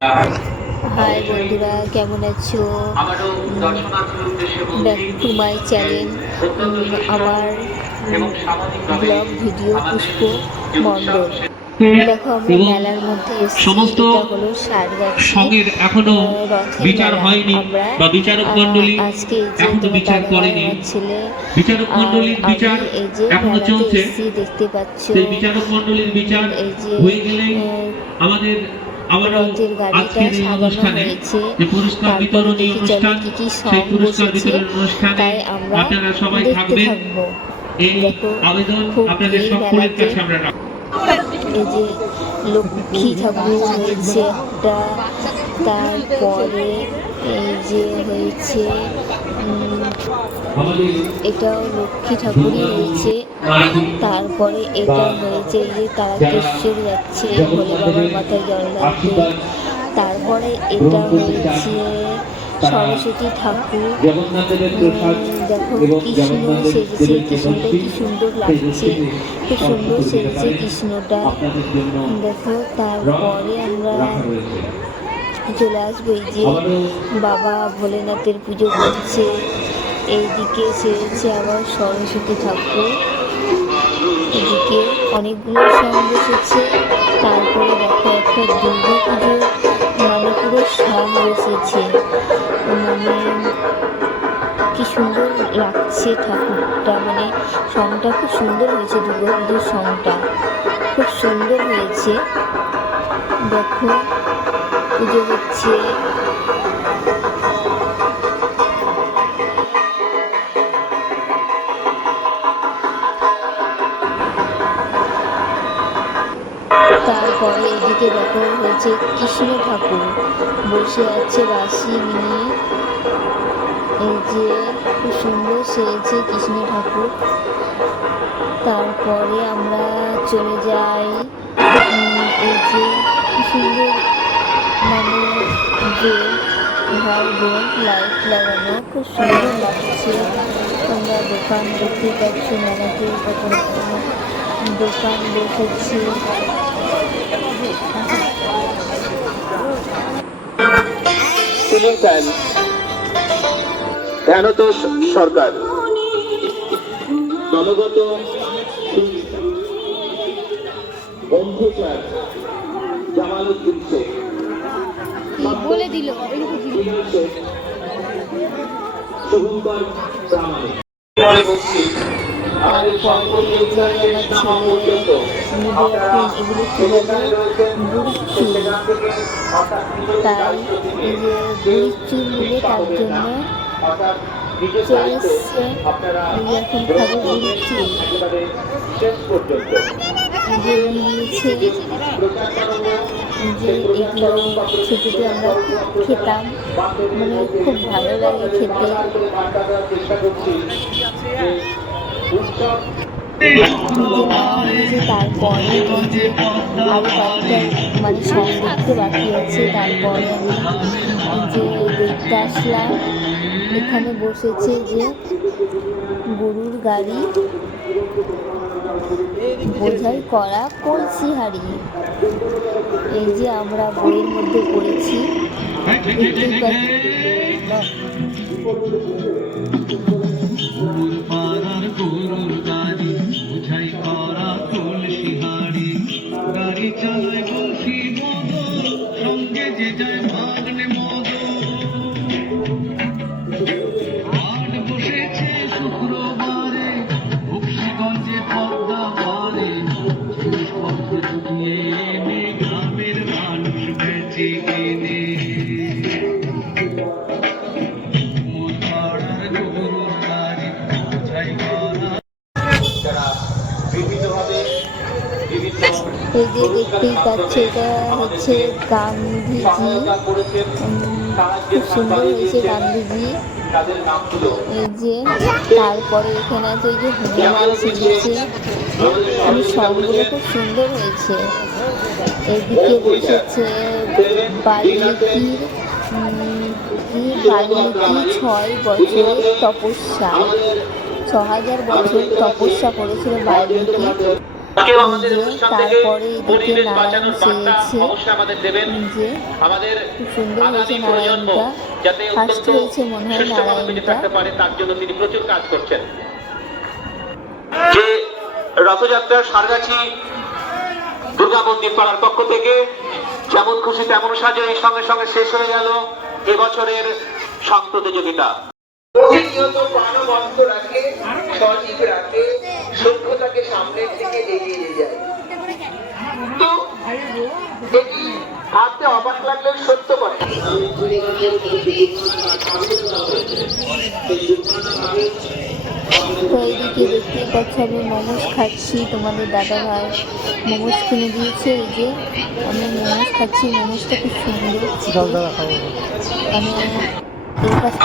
High বন্ধুরা, কেমন আছো? Back to my channel. আমার ব্লগ ভিডিও পুষ্প মণ্ডল। দেখো, আমরা মেলার মধ্যে এসেছি। সমস্ত এটা হলো সারগাছি সঙ্গের এখনো রথের বিচার মেলা। হয়নি আমরা বা বিচারক মণ্ডলী আজকে এই যে এখনো তোমার বিচার দাদা ভাই, করেনি। আমার ছেলে বিচারক আর মণ্ডলীর আমি বিচার এই যে এখনো মেলাতে চলছে। এসেছি, দেখতে পাচ্ছ। সেই বিচারক মণ্ডলীর বিচার এই যে হয়ে গেলেই আমাদের আবারও রথের গাড়িটা আজকের এই সাজানো অনুষ্ঠানে হয়েছে। যে পুরস্কার তারপরে বিতরণী দেখি চলো অনুষ্ঠান, কি কি সেই সং পুরস্কার বসেছে, বিতরণ অনুষ্ঠানে তাই আমরা আপনারা সবাই দেখতে থাকবেন, থাকবো। এই দেখো, আবেদন খুব আপনাদের ভিড় সকলের মেলাতে। কাছে আমরা রাখব। এই যে লক্ষ্মী ঠাকুর হয়েছে একটা, তারপরে এই যে হয়েছে এটাও লক্ষ্মী ঠাকুরই হয়েছে। তারপরে এটা হয়েছে এই যে তারকেশ্বর যাচ্ছে ভোলে বাবার মাথায় জল ঢালতে। তারপরে এটা হয়েছে সরস্বতী ঠাকুর। দেখো, কৃষ্ণ সেজেছে, কৃষ্ণটা কি সুন্দর লাগছে, খুব সুন্দর সেজেছে কৃষ্ণটা। দেখো, তারপরে আমরা চলে আসবো এই যে বাবা ভোলেনাথের পুজো করছে। এইদিকে সেজেছে আবার সরস্বতী ঠাকুর, এদিকে অনেকগুলো সং বসেছে। তারপরে দেখো, একটা দুর্গা পুজো মানে পুরো সং বসেছে, মানে কি সুন্দর লাগছে ঠাকুরটা, মানে সংটা খুব সুন্দর হয়েছে, দুর্গা পুজোর সংটা খুব সুন্দর হয়েছে। দেখো, পুজো হচ্ছে। তারপরে এদিকে দেখো হয়েছে কৃষ্ণ ঠাকুর বসে আছে বাঁশি নিয়ে। এই যে খুব সুন্দর সেজেছে কৃষ্ণ ঠাকুর। তারপরে আমরা চলে যাই, এই যে খুব সুন্দর, মানে বেল, ঘর বেল, লাইট লাগানো, খুব সুন্দর লাগছে। তোমরা দোকান দেখতে পাচ্ছ, মেলাতে কত রকমের দোকান বসেছে। সিলিং ফ্যান ধ্যানতোষ সরকার, দলগত বন্ধু স্যার জামালউদ্দিন শেখ, বলে দিল শুভঙ্কর প্রামাণিক। আমাদের সম্পর্কে পর্যন্ত এগুলো বুড়ির চুল, তাই এই যে বুড়ির চুল নিলে তার জন্য চলে এসছে। এখন খাবে বুড়ির চুল, যে নিয়েছে। যে এগুলো ছোটোতে আমরা খেতাম, মানে খুব ভালো লাগে খেতে। তারপরে এই যে আরো কয়েকটা মানে সং দেখতে বাকি আছে। তারপরে আমি যে দেখতে আসলাম, এখানে বসেছে যে গরুর গাড়ি বোঝাই করা কলসি হাড়ি। এই যে আমরা বইয়ের মধ্যে পড়েছি, দেখতেই পাচ্ছি। এই যে দেখতেই পাচ্ছ, এটা হচ্ছে গান্ধীজি, খুব সুন্দর হয়েছে গান্ধীজি। এই যে তারপরে এখানে আছে এই যে হনুমান সেজেছে, সবগুলো খুব সুন্দর হয়েছে। এদিকে বসেছে বাল্মীকির, বাল্মীকি 6 বছরের তপস্যা, 6000 বছর তপস্যা করেছিল বাল্মীকি। কেউ আমাদের অনুষ্ঠান থেকে তারপরে এদিকে পরিবেশ নারায়ণ বাঁচানোর বার্তা চেয়েছে অবশ্যই আমাদের দেবেন। যে আমাদের খুব সুন্দর হয়েছে আগামী প্রজন্ম নারায়ণটা। যাতে ফার্স্ট অত্যন্ত হয়েছে মনে হয় সুষ্ঠুভাবে বেঁচে নারায়ণটা। থাকতে পারে তার জন্য তিনি প্রচুর কাজ করছেন। যে রথযাত্রার সারগাছি দুর্গা মন্দির পাড়ার পক্ষ থেকে যেমন খুশি তেমন সাজে এই সঙ্গে সঙ্গে শেষ হয়ে গেল এবছরের সং প্রতিযোগিতা। প্রতিনিয়ত প্রাণবন্ত রাখে, সজীব রাখে, সভ্যতাকে সামনে থেকে এগিয়ে যায়। তো এটি ভাবতে অবাক লাগলেও সত্য কথা। তো এইদিকে দেখতেই পাচ্ছ আমি মোমোস খাচ্ছি, তোমাদের দাদা ভাই মোমোস কিনে দিয়েছে। এই যে আমি মোমোস খাচ্ছি, মোমোসটা খুব সুন্দর। আমি এর কাছে